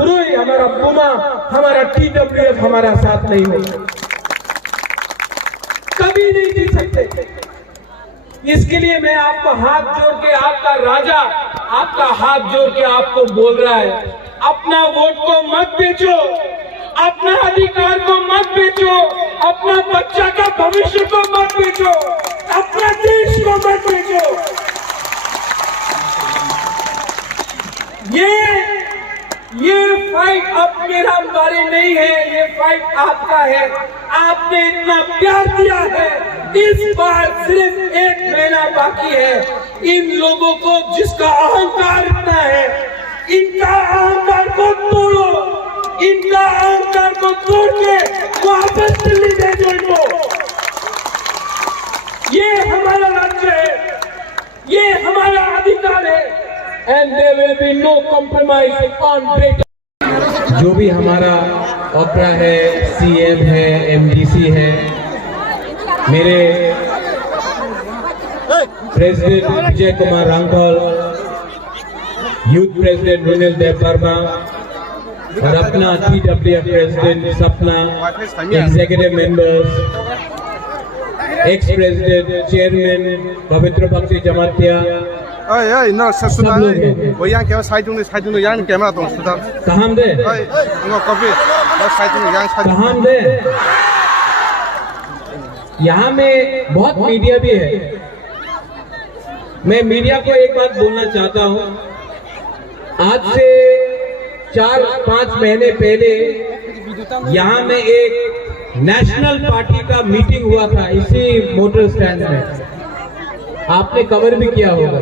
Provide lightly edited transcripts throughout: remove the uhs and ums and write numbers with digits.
बुरुई, हमारा पुमा, हमारा TWF हमारा साथ नहीं होगा, कभी नहीं जीत सकते। इसके लिए मैं आपको हाथ जोड़ के, आपका राजा आपका हाथ जोड़ के आपको बोल रहा है, अपना वोट को मत बेचो, अपना अधिकार को मत बेचो, अपना बच्चा का भविष्य को मत बेचो, अपना देश को मत बेचो। ये फाइट अब मेरा बारी नहीं है, ये फाइट आपका है। आपने इतना प्यार दिया है, इस बार सिर्फ 1 महीना बाकी है। इन लोगों को जिसका अहंकार इतना है, इनका अहंकार को तोड़ो, इनका अहंकार को तोड़ के वापस दिल्ली भेजो इनको। ये हमारा राज्य है, ये हमारा अधिकार है, and there will be no compromise on greater। जो भी हमारा ओपरा है, CM है, MDC है, मेरे president Vijay Kumar रांगल, youth president विनल देव वर्मा और अपना TWF प्रेसिडेंट सपना, executive members, ex president chairman पवित्र भक्ति जमातिया, ना ससुना वो यहाँ क्या साइड में यहाँ कैमरा तो सुधा कहाँ दे वो कभी साइड में यहाँ कहाँ दे। यहाँ में बहुत मीडिया भी है, मैं मीडिया को एक बात बोलना चाहता हूँ। आज से 4-5 महीने पहले यहाँ में एक नेशनल पार्टी का मीटिंग हुआ था इसी मोटर स्टैंड में, आपने कवर भी किया होगा।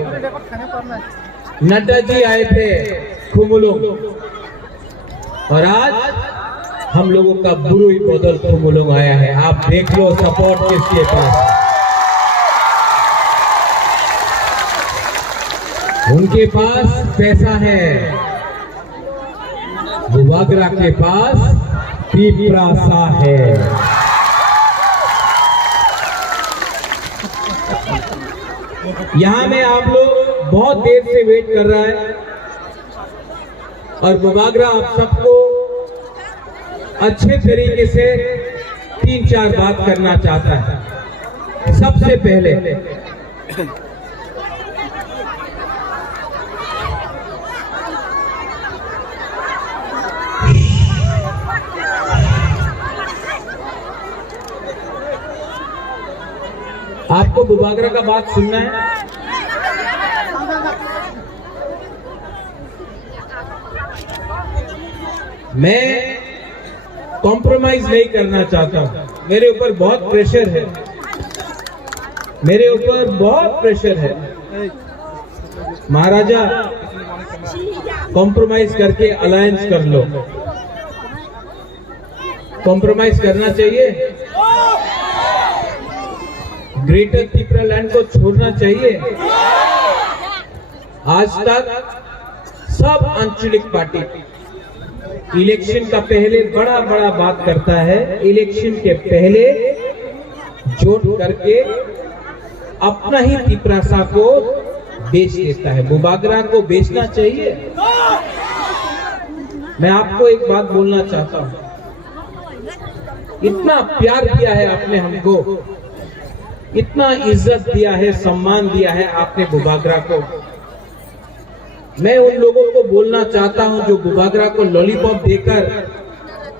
नड्डा जी आए थे खुमुलुंग, और आज हम लोगों का बुरुई बदल खुमुलुंग आया है। आप देख लो सपोर्ट किसके पास, उनके पास पैसा है, बुबागरा के पास पीपरासा है। यहाँ में आप लोग बहुत देर से वेट कर रहा है, और बुबागरा आप सबको अच्छे तरीके से 3-4 बात करना चाहता है। सबसे पहले आपको बुबागरा का बात सुनना है। मैं कॉम्प्रोमाइज नहीं करना चाहता हूं, मेरे ऊपर बहुत प्रेशर है, मेरे ऊपर बहुत प्रेशर है। महाराजा कॉम्प्रोमाइज करके अलायंस कर लो, कॉम्प्रोमाइज करना चाहिए, ग्रेटर त्रिपुरा लैंड को छोड़ना चाहिए। आज तक सब आंचलिक पार्टी इलेक्शन का पहले बड़ा बात करता है, इलेक्शन के पहले जोड़ करके अपना ही त्रिपुरा को बेच देता है। बुबागरा को बेचना चाहिए। मैं आपको एक बात बोलना चाहता हूं, इतना प्यार दिया है आपने हमको, इतना इज्जत दिया है, सम्मान दिया है आपने बुबागरा को। मैं उन लोगों को बोलना चाहता हूं जो बुबागरा को लॉलीपॉप देकर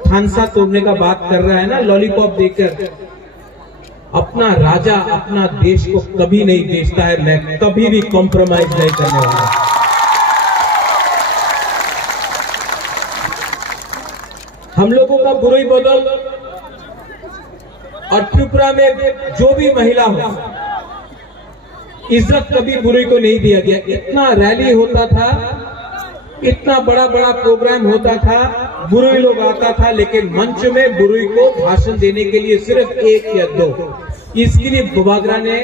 थानसा तोड़ने का बात कर रहा है ना, लॉलीपॉप देकर। अपना राजा अपना देश को कभी नहीं बेचता है, मैं कभी भी कॉम्प्रोमाइज नहीं करने वाला। हम लोगों का बुरुई बदल और त्रिपुरा में जो भी महिला हो, इज्जत कभी बुरुई को नहीं दिया गया। इतना रैली होता था, इतना बड़ा प्रोग्राम होता था, बुरुई लोग आता था, लेकिन मंच में बुरुई को भाषण देने के लिए सिर्फ 1 या 2। इसके लिए बुबागरा ने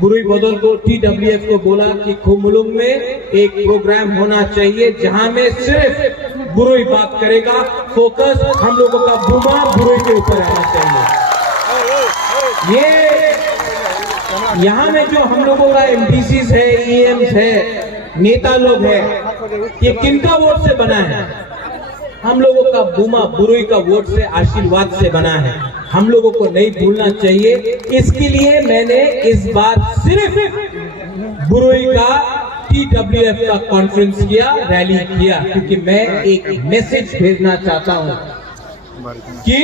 बुरुई बदल को, TWF को बोला कि खुमुलुंग में एक प्रोग्राम होना चाहिए जहां में सिर्फ बुरुई बात करेगा, फोकस हम लोगों का बुरुई के ऊपर आना चाहिए। ये यहाँ में जो हम लोगों का MDCs है, EMs है, नेता लोग है, ये किनका वोट से बना है? हम लोगों का बुमा बुरुई का वोट से आशीर्वाद से बना है, हम लोगों को नहीं भूलना चाहिए। इसके लिए मैंने इस बार सिर्फ बुरुई का TWF का कॉन्फ्रेंस किया, रैली किया, क्योंकि मैं एक मैसेज भेजना चाहता हूं कि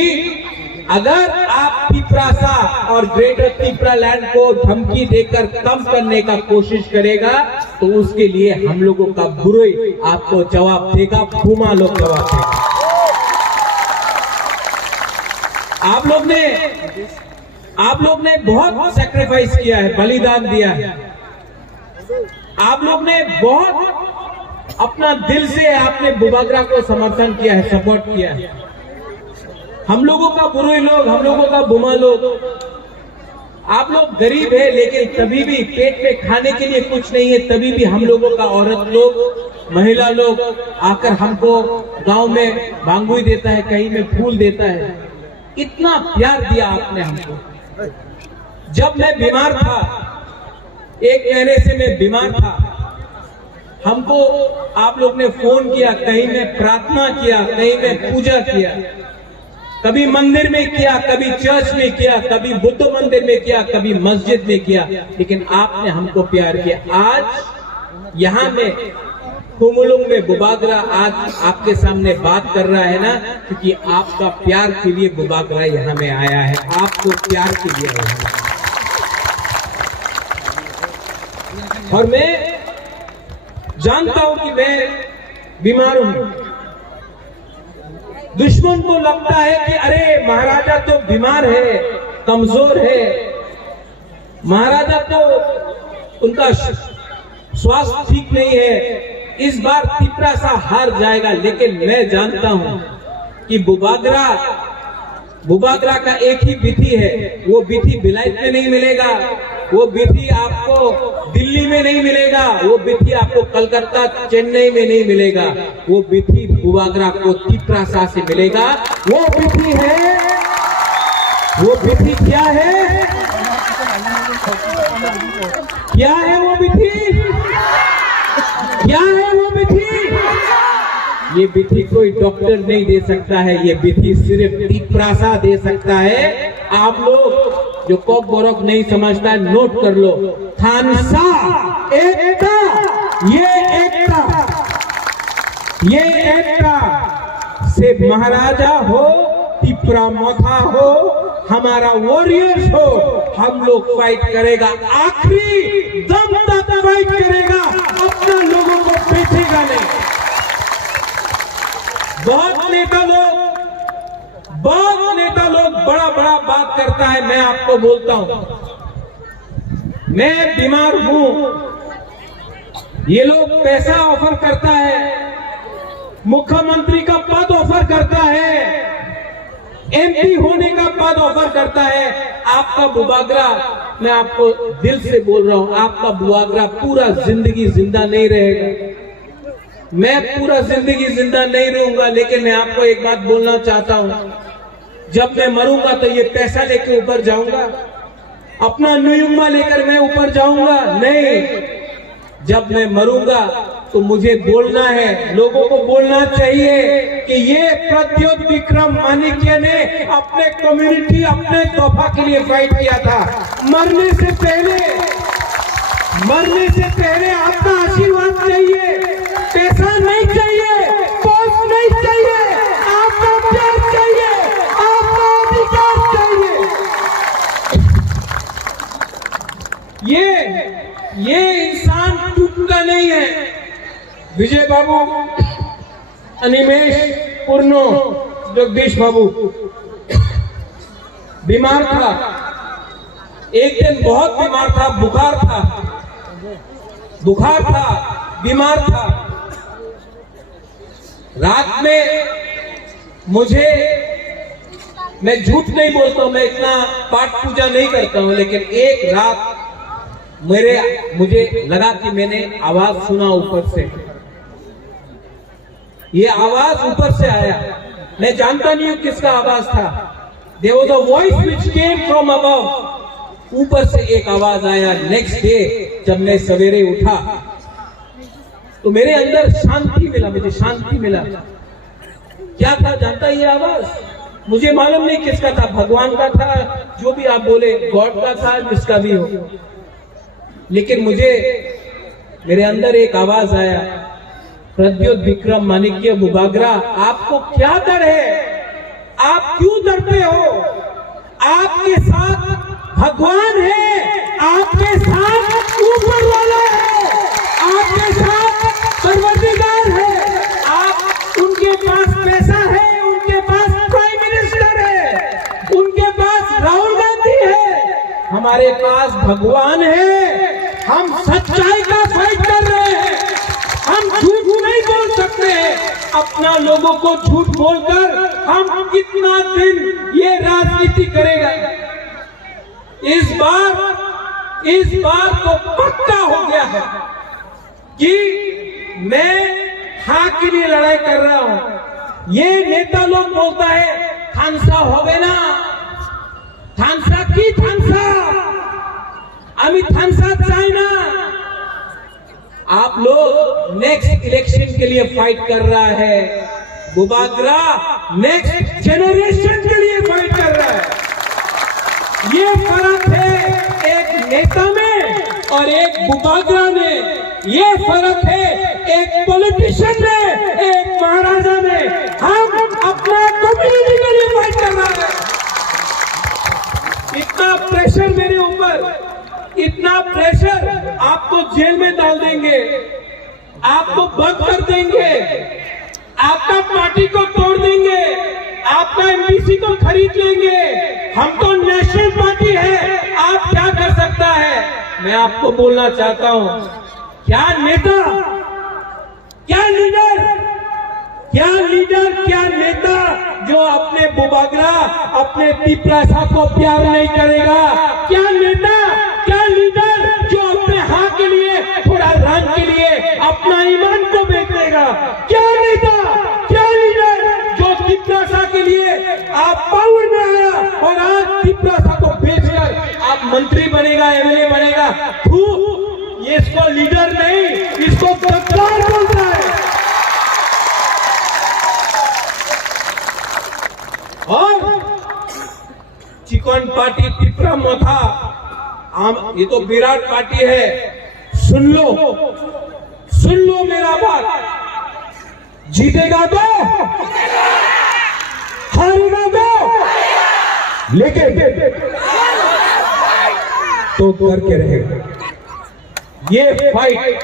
अगर आप तिपरासा और ग्रेटर तिपरा लैंड को धमकी देकर कम करने का कोशिश करेगा तो उसके लिए हम लोगों का बुरुई आपको जवाब देगा, बुमा लोग जवाब देगा। आप लोग ने बहुत सैक्रिफाइस किया है, बलिदान दिया है। आप लोग ने बहुत अपना दिल से आपने बुबागरा को समर्थन किया है, सपोर्ट किया है। हम लोगों का बुरुई लोग, हम लोगों का बुमा लोग, आप लोग गरीब है लेकिन तभी भी पेट में खाने के लिए कुछ नहीं है, तभी भी हम लोगों का औरत लोग, महिला लोग आकर हमको गांव में बांगुई देता है, कहीं में फूल देता है। इतना प्यार दिया आपने हमको। जब मैं बीमार था, 1 महीने से मैं बीमार था, हमको आप लोग ने फोन किया, कहीं में प्रार्थना किया, कहीं में पूजा किया, कभी मंदिर में किया, कभी चर्च में किया, कभी बुद्ध मंदिर में किया, कभी मस्जिद में किया, लेकिन आपने हमको प्यार किया। आज यहाँ में कुमुलुंग में बुबागरा आज आपके सामने बात कर रहा है ना, क्योंकि आपका प्यार के लिए बुबागरा यहाँ में आया है, आपको प्यार के लिए आया है। और मैं जानता हूं कि मैं बीमार हूं। दुश्मन को लगता है कि अरे महाराजा तो बीमार है, कमजोर है, महाराजा तो उनका स्वास्थ्य ठीक नहीं है, इस बार तिपरासा हार जाएगा। लेकिन मैं जानता हूं कि बुबागरा का एक ही विधि है, वो विधि बिलायत में नहीं मिलेगा, वो विधि आपको दिल्ली में नहीं मिलेगा, वो विधि आपको कलकत्ता चेन्नई में नहीं मिलेगा, वो विधि बुबागरा को तिपरासा से मिलेगा। वो विधि है, वो विधि क्या है, क्या है वो विधि, क्या है वो विधि? ये विधि कोई डॉक्टर नहीं दे सकता है, ये विधि सिर्फ तिपरासा दे सकता है। आप लोग जो कॉक बोरक नहीं समझता है, नोट कर लो, थानसा एकता, ये एकता से महाराजा हो, तिपरा मोथा हो, हमारा वॉरियर्स हो, हम लोग फाइट करेगा, आखिरी दम तक फाइट करेगा, अपना लोगों को बेचेगा नहीं। बहुत नेता लोग बड़ा बड़ा बात करता है। मैं आपको बोलता हूं, मैं बीमार हूं, ये लोग पैसा ऑफर करता है, मुख्यमंत्री का पद ऑफर करता है, MP होने का पद ऑफर करता है। आपका बुबागरा, मैं आपको दिल से बोल रहा हूं, आपका बुबागरा पूरा जिंदगी जिंदा नहीं रहेगा, मैं पूरा जिंदगी जिंदा नहीं रहूंगा। लेकिन मैं आपको एक बात बोलना चाहता हूं, जब मैं मरूंगा तो ये पैसा लेके ऊपर जाऊंगा, अपना नुयुम्मा लेकर मैं ऊपर जाऊंगा नहीं। जब मैं मरूंगा तो मुझे बोलना है, लोगों को बोलना चाहिए कि ये प्रद्योत विक्रम माणिक्य ने अपने कम्युनिटी, अपने तोहफा के लिए फाइट किया था। मरने से पहले आपका आशीर्वाद चाहिए, पैसा नहीं चाहिए, पोस्ट नहीं चाहिए, आपका प्यार चाहिए, आपका अधिकार चाहिए। ये इंसान टूटता नहीं है। विजय बाबू, अनिमेश, पूर्णो, जगदीश बाबू बीमार था, एक दिन बहुत बीमार था, बुखार था, बीमार था। रात में मैं झूठ नहीं बोलता हूं, मैं इतना पाठ पूजा नहीं करता हूं, लेकिन एक रात मुझे लगा कि मैंने आवाज सुना ऊपर से, ये आवाज ऊपर से आया, मैं जानता नहीं हूं किसका आवाज था। There was a voice which came from above, ऊपर से एक आवाज आया। नेक्स्ट डे जब मैं सवेरे उठा तो मेरे अंदर शांति मिला, मुझे शांति मिला। क्या था जानता ये आवाज? मुझे मालूम नहीं किसका था, भगवान का था, जो भी आप बोले, गॉड का था, जिसका भी हो, लेकिन मुझे मेरे अंदर एक आवाज आया, प्रद्योत विक्रम माणिक्य बुबागरा, आपको क्या डर है? आप क्यों डरते हो? आपके साथ भगवान है, आपके साथ ऊपर वाला है, आपके साथ परवरदिगार है। आप उनके पास पैसा है, उनके पास प्राइम मिनिस्टर है, उनके पास राहुल गांधी है, हमारे पास भगवान है। हम सच्चाई का फाइट कर रहे हैं, हम झूठ नहीं बोल सकते। अपना लोगों को झूठ बोलकर हम कितना दिन ये राजनीति करेगा? इस बार तो पक्का हो गया है कि मैं हाँ के लिए लड़ाई कर रहा हूं। ये नेता लोग बोलता है थानसा हो गए ना, थानसा की थानसा, अमी थानसा चाहे ना। आप लोग नेक्स्ट इलेक्शन के लिए फाइट कर रहा है, बुबागरा नेक्स्ट जनरेशन के लिए फाइट कर रहा है। ये फर्क है एक नेता में और एक बुबागरा में, ये फर्क है एक पॉलिटिशियन में, एक महाराजा में। हम अपना कम्युनिटी के लिए फाइट कर रहा है। इतना प्रेशर मेरे ऊपर, इतना प्रेशर, आपको जेल में डाल देंगे, आपको बंद कर देंगे, आपका पार्टी को तोड़ देंगे, आपका एमपीसी को खरीद लेंगे। हम तो नेशनल पार्टी है, आप क्या कर सकता है? मैं आपको बोलना चाहता हूं, क्या नेता, क्या लीडर, क्या नेता जो अपने बुबागरा, अपने पिपरासा को प्यार नहीं करेगा? क्या नेता, क्या लीडर जो अपने हाँ के लिए, थोड़ा रंग के लिए अपना ईमान को बेच देगा? क्या नेता, क्या लीडर जो पिपरासा के लिए आप पावर में आया और आज पिपरासा को बेचकर आप मंत्री बनेगा, एमएलए बनेगा? ये इसको लीडर नहीं, इसको गद्दार बोलता है। और चिकन पार्टी पिपरा मोथा, ये तो विराट पार्टी है। सुन लो मेरा बात, जीतेगा तो, हारेगा तो, लेकिन तो करके रहेगा ये फाइट।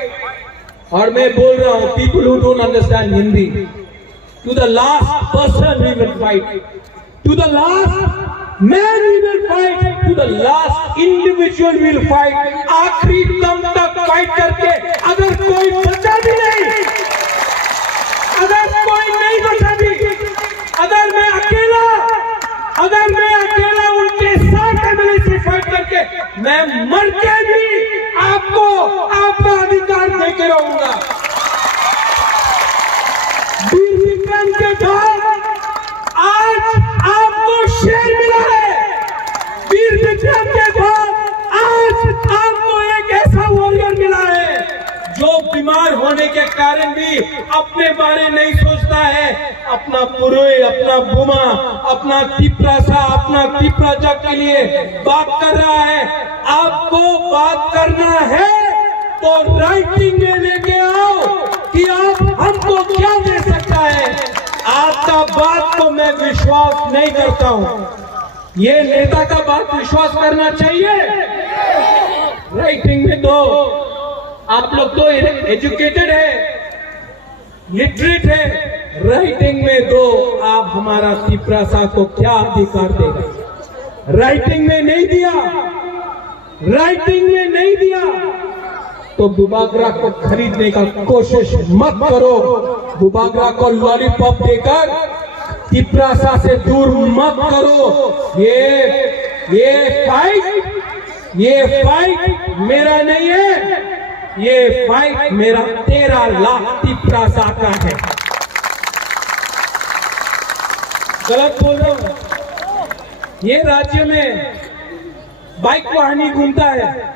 और मैं बोल रहा हूं, people who don't understand Hindi, to the last person we will fight, to the last man we will fight, to the last individual we will fight. आखिरी दम तक फाइट करके अगर कोई बचा भी नहीं, अगर कोई नहीं बचा भी, अगर मैं अकेला उनके साथ एमएलए से फाइट करके मैं मर के भी आपका अधिकार देके रहूंगा। वीर विक्रम के बाद आज आपको शेर मिला है, वीर विक्रम के बाद आज आपको एक ऐसा वॉरियर मिला है जो बीमार होने के कारण भी अपने बारे नहीं सोचता है, अपना पुरुष, अपना बुमा, अपना तिपरासा, अपना तिपराजा के लिए बात कर रहा है। आपको बात करना है तो राइटिंग में लेके आओ कि आप हमको क्या दे सकता है। आपका बात को मैं विश्वास नहीं करता हूं, ये नेता का बात विश्वास करना चाहिए। राइटिंग में दो, आप लोग तो एजुकेटेड है, लिटरेट है, राइटिंग में दो। आप हमारा तिपरासा को क्या अधिकार देगा? राइटिंग में नहीं दिया, राइटिंग में नहीं दिया तो बुबागरा को खरीदने का कोशिश मत करो। बुबागरा को लॉलीपॉप देकर तिपरासा से दूर मत करो। ये फाइट मेरा नहीं है, ये फाइट मेरा 13 लाख तिपरासा का है। गलत बोल रहा हूं? ये राज्य में बाइक को हानि घूमता है,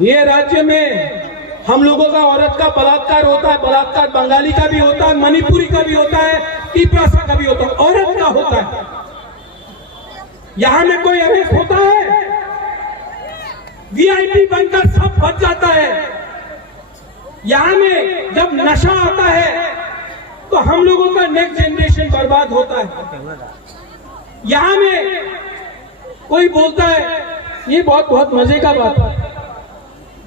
ये राज्य में हम लोगों का औरत का बलात्कार होता है, बलात्कार बंगाली का भी होता है, मणिपुरी का भी होता है, तिपरासा का भी होता है, औरत का होता है। यहां में कोई अरेस्ट होता है, वीआईपी बनकर सब बच जाता है। यहां में जब नशा आता है तो हम लोगों का नेक्स्ट जनरेशन बर्बाद होता है। यहां में कोई बोलता है, ये बहुत मजे का बात है,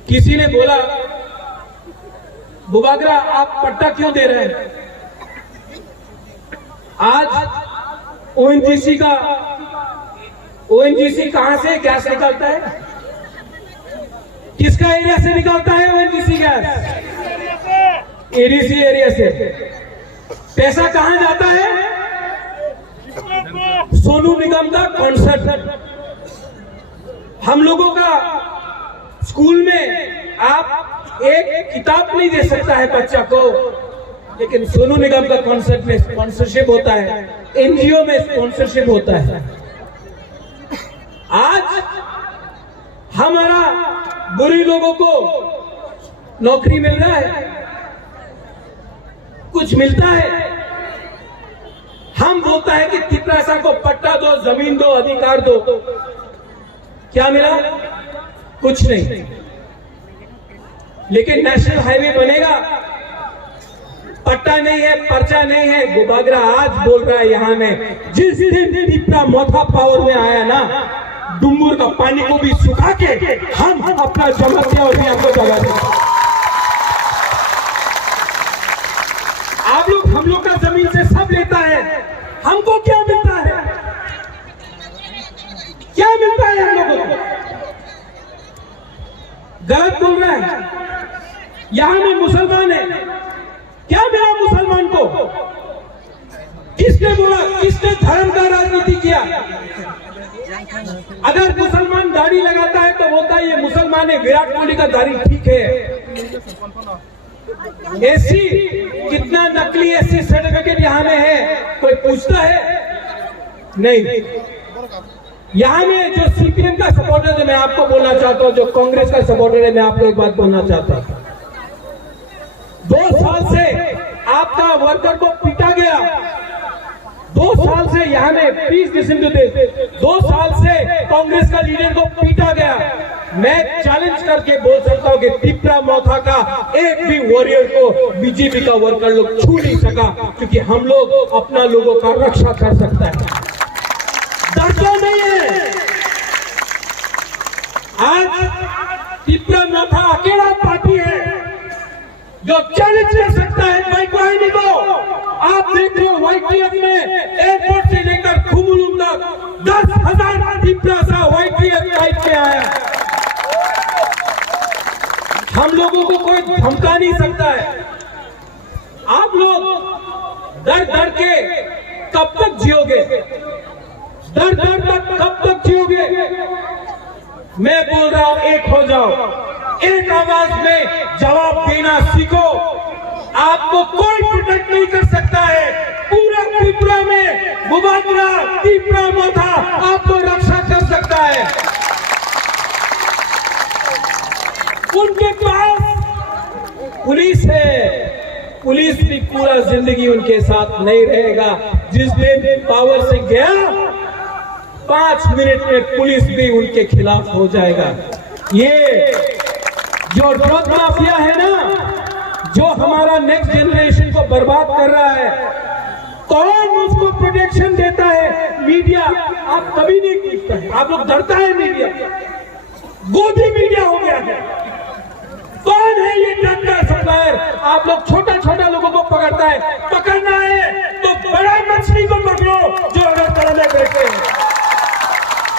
किसी ने बोला बुबागरा आप पट्टा क्यों दे रहे हैं? आज ओएनजीसी कहां से गैस निकालता है? किसका एरिया से निकालता है ओएनजीसी गैस? एडीसी एरिया से। पैसा कहां जाता है? सोनू निगम का कॉन्सर्ट। हम लोगों का स्कूल में आप एक किताब नहीं दे सकता है बच्चा को, लेकिन सोनू निगम का कॉन्सर्ट में स्पॉन्सरशिप होता है, एनजीओ में स्पॉन्सरशिप होता है। आज हमारा बुरी लोगों को नौकरी मिल रहा है, कुछ मिलता है। हम बोलता है कि तिपरासा को पट्टा दो, जमीन दो, अधिकार दो, क्या मिला? कुछ नहीं। लेकिन नेशनल हाईवे बनेगा, पट्टा नहीं है, पर्चा नहीं है। बुबागरा आज बोल रहा है यहां में, जिस दिन तिपरा मोथा पावर में आया ना, डुम्बुर का पानी को भी सुखा के हम अपना जमाते और आपको जगा देंगे। आप लोग हम लोग का जमीन से सब लेता है, हमको क्या मिलता है? क्या मिलता है हम लोगों को? गलत बोल रहा है। यहां में मुसलमान है, क्या मिला मुसलमान को? किसने बोला? किसने धर्म का राजनीति किया? अगर मुसलमान दाढ़ी लगाता है तो बोलता है ये मुसलमान है, विराट कोहली का दाढ़ी ठीक है। एसी कितना नकली एसी सर्टिफिकेट यहां में है, कोई पूछता है? नहीं। यहां में जो सीपीएम का सपोर्टर है, मैं आपको बोलना चाहता हूं, जो कांग्रेस का सपोर्टर है, मैं आपको एक बात बोलना चाहता हूं। 2 साल से आपका वर्कर को पीटा गया, 2 साल से यहां में, प्लीज लिसन टू दिस, 2 साल से कांग्रेस का लीडर को पीटा गया। मैं चैलेंज करके बोल सकता हूं कि तिपरा मोथा का एक भी वॉरियर को बीजेपी का वर्कर लोग छू नहीं सका, क्योंकि हम लोग अपना लोगों का रक्षा कर सकता है, डरता नहीं है। आज तिपरा मोथा अकेला पार्टी है जो चैलेंज कर सकता है बाइक वाहिनी को। आप देख रहे हो वाईटीएफ में एयरपोर्ट से लेकर खुमुलुम तक 10,000 तिपरासा वाईटीएफ बाइक पे आया। हम लोगों को कोई धमका नहीं सकता है। आप लोग डर डर के कब तक जियोगे? डर डर तक कब तक जियोगे? मैं बोल रहा हूं, एक हो जाओ, एक आवाज में जवाब देना सीखो। आपको कोई प्रोटेक्ट नहीं कर सकता है। पूरा तिपरा में बुबागरा, तिपरा मोथा आपको रक्षा कर सकता है। उनके पास पुलिस है, पुलिस भी पूरा जिंदगी उनके साथ नहीं रहेगा। जिस दिन पावर से गया, 5 मिनट में पुलिस भी उनके खिलाफ हो जाएगा। ये जो ड्रग माफिया है ना, जो हमारा नेक्स्ट जनरेशन को बर्बाद कर रहा है, कौन उसको प्रोटेक्शन देता है? मीडिया। आप कभी नहीं पूछता है, आप लोग डरता है मीडिया, गोदी मीडिया हो गया है। कौन है ये ड्रग का सप्लायर? आप लोग छोटा छोटा लोगों को पकड़ता है। पकड़ना है तो बड़ा मछली को पकड़ो जो अगर तड़ने बैठे हैं।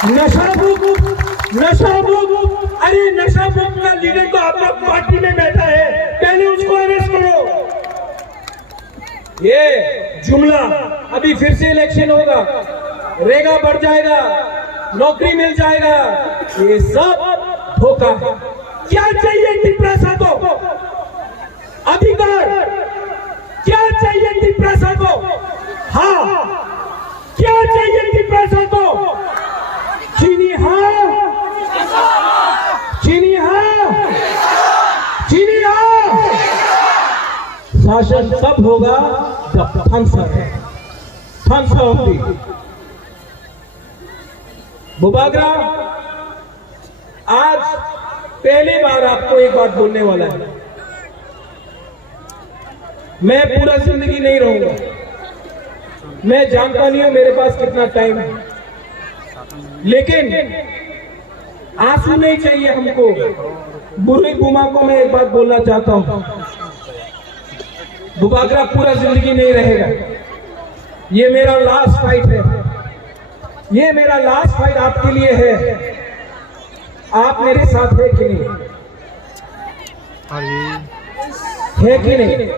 नशाबुक, अरे नशाबुक का लीडर तो आपका पार्टी में बैठा है, पहले उसको अरेस्ट करो। ये जुमला, अभी फिर से इलेक्शन होगा, रेगा बढ़ जाएगा, नौकरी मिल जाएगा, ये सब धोखा है। क्या चाहिए तिपरासा को? अधिकार। क्या चाहिए तिपरासा को? हाँ, क्या चाहिए तिपरासा को? चीनी हाँ, चीनी हाँ, चीनी हाँ। शासन तब होगा जब हम सब है। थानसा होती। बुबागरा, आज पहली बार आपको एक बात बोलने वाला है। मैं पूरा जिंदगी नहीं रहूंगा, मैं जानता नहीं हूं मेरे पास कितना टाइम है, लेकिन आंसू नहीं चाहिए हमको। बुरी बुमा को मैं एक बात बोलना चाहता हूं, बुबागरा पूरा जिंदगी नहीं रहेगा। ये मेरा लास्ट फाइट है, ये मेरा लास्ट फाइट आपके लिए है। आप मेरे साथ है कि नहीं? है कि नहीं?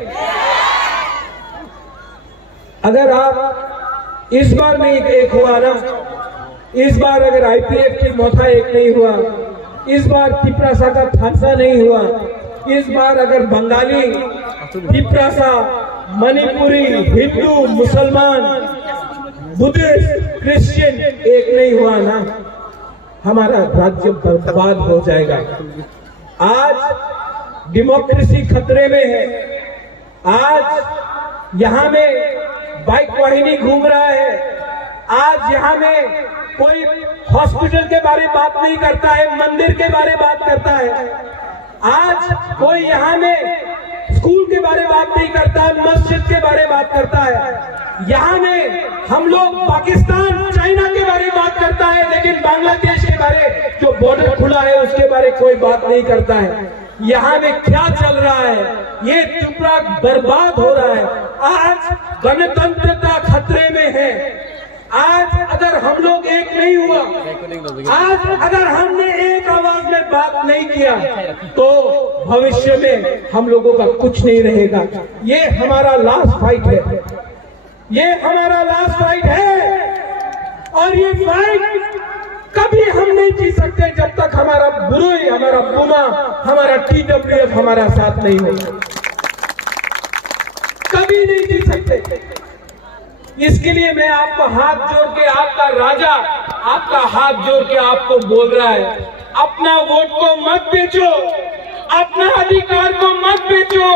अगर आप इस बार नहीं एक हुआ ना, इस बार अगर आईपीएफ की मोथा एक नहीं हुआ, इस बार तिपरासा का थानसा नहीं हुआ, इस बार अगर बंगाली, तिपरासा, मणिपुरी, हिंदू, मुसलमान, बुद्धिस्ट, क्रिश्चियन एक नहीं हुआ ना, हमारा राज्य बर्बाद हो जाएगा। आज डेमोक्रेसी खतरे में है। आज यहाँ में बाइक वाहिनी घूम रहा है। आज यहाँ में कोई हॉस्पिटल के बारे में बात नहीं करता है, मंदिर के बारे में बात करता है। आज कोई यहाँ में स्कूल के बारे में बात नहीं करता है, मस्जिद के बारे में बात करता है। यहाँ में हम लोग पाकिस्तान, चाइना के बारे में बात करता है, लेकिन बांग्लादेश के बारे जो बॉर्डर खुला है उसके बारे में कोई बात नहीं करता है। यहाँ में क्या चल रहा है? ये त्रिपुरा बर्बाद हो रहा है। आज गणतंत्रता खतरे में है। आज अगर हम लोग एक नहीं हुआ, आज अगर हमने एक आवाज में बात नहीं किया, तो भविष्य में हम लोगों का कुछ नहीं रहेगा। ये हमारा लास्ट फाइट है, ये हमारा लास्ट फाइट है। और ये फाइट कभी हम नहीं जीत सकते जब तक हमारा बुरुई, हमारा बुमा, हमारा TWF हमारा साथ नहीं होगा। कभी नहीं जीत सकते। इसके लिए मैं आपको हाथ जोड़ के, आपका राजा आपका हाथ जोड़ के आपको बोल रहा है, अपना वोट को मत बेचो, अपना अधिकार को मत बेचो,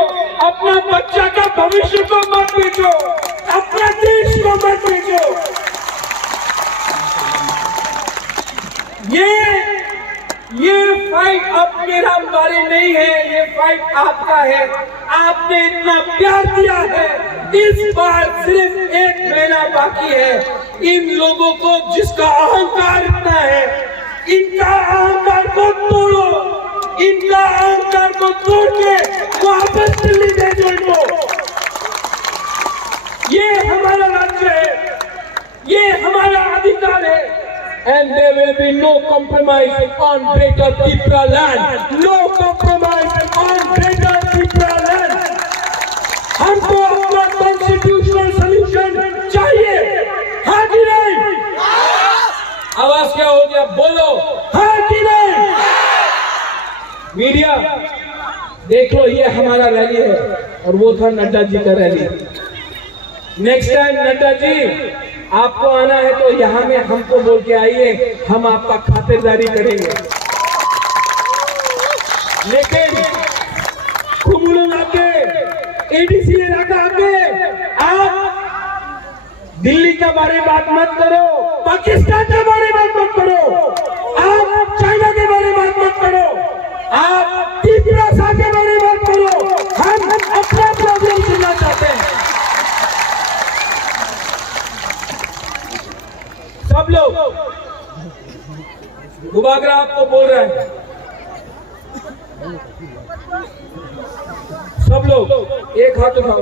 अपना बच्चा का भविष्य को मत बेचो, अपना देश को मत बेचो। ये फाइट अब मेरा बारी नहीं है, ये फाइट आपका है। आपने इतना प्यार दिया है, इस बार सिर्फ 1 महीना बाकी है। इन लोगों को जिसका अहंकार इतना है, इनका अहंकार को तोड़ो, इनका अहंकार को तोड़ के वापस दिल्ली भेजो इनको। ये हमारा राज्य है, ये हमारा अधिकार है। And there will be no compromise on Greater Tripura land. No compromise on Greater Tripura land. हमको अपना कॉन्स्टिट्यूशनल सोल्यूशन चाहिए, हाँ कि नहीं? आवाज क्या हो गया? बोलो हाँ कि नहीं? मीडिया देख लो, ये हमारा रैली है और वो था नड्डा जी का rally. Next time Nadda ji आपको आना है तो यहाँ में हमको बोल के आइए, हम आपका खातिरदारी करेंगे। लेकिन कुमुलुंग आके, ADC इलाका आके आप दिल्ली के बारे में बात मत करो, पाकिस्तान के बारे में बात मत करो, आप चाइना के बारे में बात मत करो, आप त्रिपुरा के बारे में बात करो। हम अपना प्रॉब्लम सुनना चाहते हैं। सब लोग, बुबागरा आपको बोल रहा है, सब लोग एक हाथ उठाओ,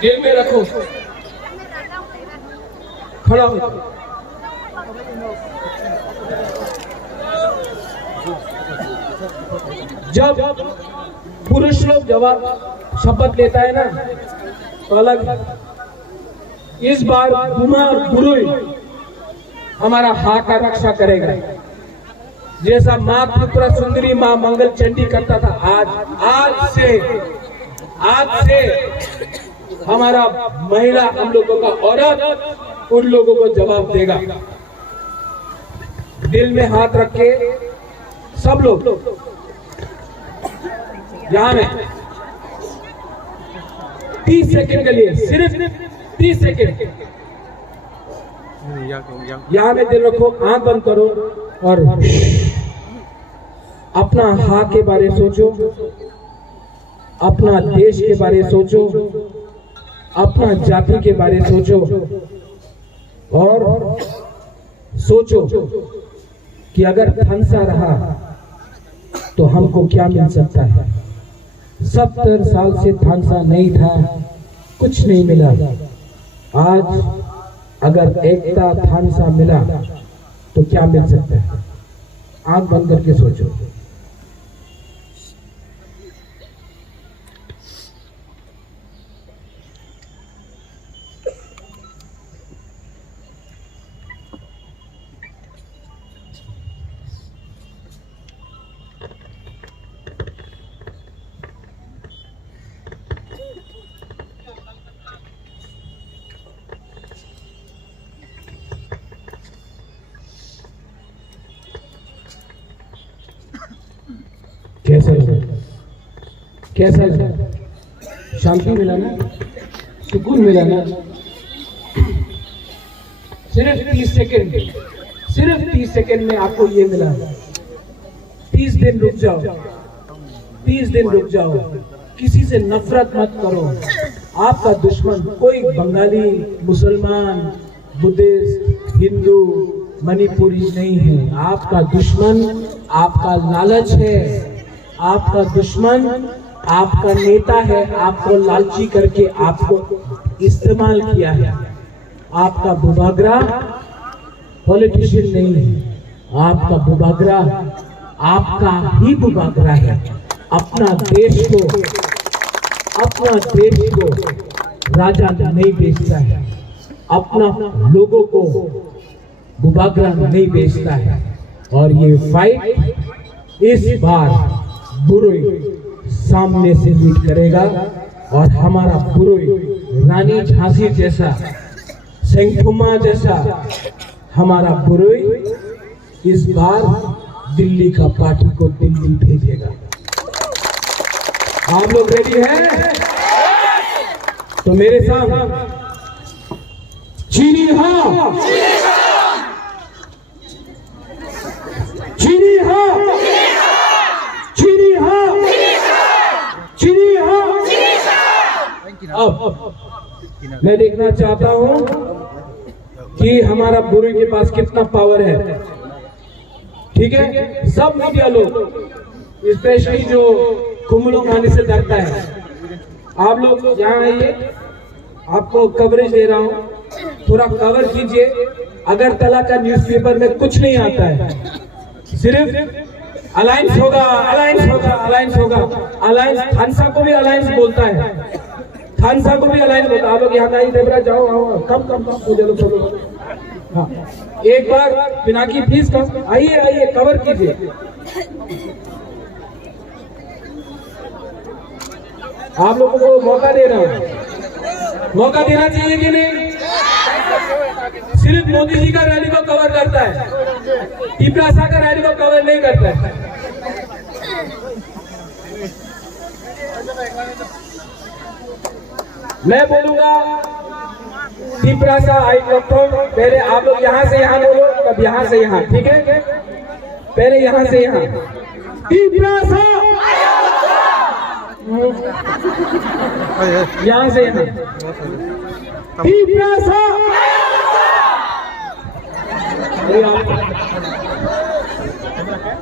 दिल में रखो, खड़ा हो। जब पुरुष लोग जवाब शपथ लेता है ना तो अलग। इस बार बुमा बुरुई हमारा हाथ का रक्षा करेगा, जैसा माँ त्रिपुरा सुंदरी, माँ मंगल चंडी करता था। आज से हमारा महिला, हम लोगों का औरत उन लोगों को जवाब देगा। दिल में हाथ रख के सब लोग यहाँ में 30 सेकंड के लिए, सिर्फ 30 सेकंड। यहाँ में दिल रखो, आंख बंद करो और अपना हाँ के बारे सोचो, अपना देश के बारे सोचो, अपना जाति के बारे सोचो और सोचो कि अगर थानसा रहा तो हमको क्या मिल सकता है। 70 साल से थानसा नहीं था, कुछ नहीं मिला। आज अगर एकता थानसा मिला तो क्या मिल सकता है। आंख बंद करके सोचो। कैसा लगा, कैसा लगा? शांति मिला ना, सुकून मिला ना। सिर्फ 30 सेकंड, सिर्फ 30 सेकंड में आपको ये मिला। 30 दिन रुक जाओ, 30 दिन रुक जाओ। किसी से नफरत मत करो। आपका दुश्मन कोई बंगाली, मुसलमान, बुद्धिस्ट, हिंदू, मणिपुरी नहीं है। आपका दुश्मन आपका लालच है, आपका दुश्मन आपका नेता है, आपको लालची करके आपको इस्तेमाल किया है। आपका बुबागरा पॉलिटिशियन नहीं है, आपका बुबागरा आपका ही बुबागरा है। अपना देश को राजा नहीं बेचता है, अपना लोगों को बुबागरा नहीं बेचता है। और ये फाइट इस बार बुरुई सामने से लीड करेगा और हमारा बुरुई रानी झांसी जैसा, सेंथुमा जैसा हमारा बुरुई इस बार दिल्ली का पार्टी को दिल्ली भेजेगा। आप लोग रेडी हैं? तो मेरे साथ चीनी हाँ, चीनी हाँ, चीनी हाँ, चीनी हाँ। अब मैं देखना चाहता हूं कि हमारा बुरुई के पास कितना पावर है। ठीक है, सब मीडिया लोग, स्पेशली जो कुंभलों आने से डरता है, आप लोग यहाँ आइए, आपको कवरेज दे रहा हूँ, थोड़ा कवर कीजिए। अगरतला का न्यूज़पेपर में कुछ नहीं आता है, सिर्फ अलायंस होगा, अलायंस होगा, अलायंस होगा। अलायंस थानसा को भी अलायंस बोलता है, थानसा को भी अलायंस बोलता है। आप लोग यहाँ आइए, देवरा जाओ, आओ, कम कम कम हो जाओ सब लोग। हाँ, एक बार पिनाकी प्लीज कम, आइए आइए, कवर कीजिए। आप लोगों को मौका दे रहा हूँ, मौका देना चाहिए कि नहीं? सिर्फ मोदी जी का रैली को कवर करता है, टिपरासा का रैली को कवर नहीं करता है। मैं बोलूंगा टिपरासा आई डॉक्टर, पहले आप लोग यहाँ से यहाँ बोलो, तब यहाँ से यहाँ, ठीक है? पहले यहाँ से यहाँ, टिपरासा, यहाँ से यहाँ, टिपरासा,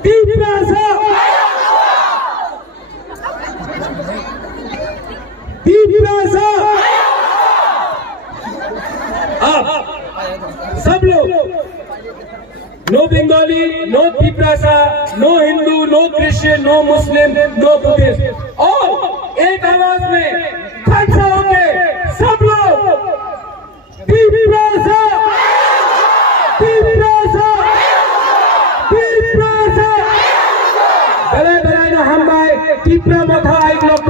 टिपरासा, टिपरासा। सब लोग, no Bengali, no Tiprasa, no Hindu, no Christian, no Muslim, no Buddhist, और एक आवाज में थानसा होके सब लोग टिपरासा, टिपरासा, टिपरासा। बड़े बड़े ना हम भाई टिपरा मथा एक लोग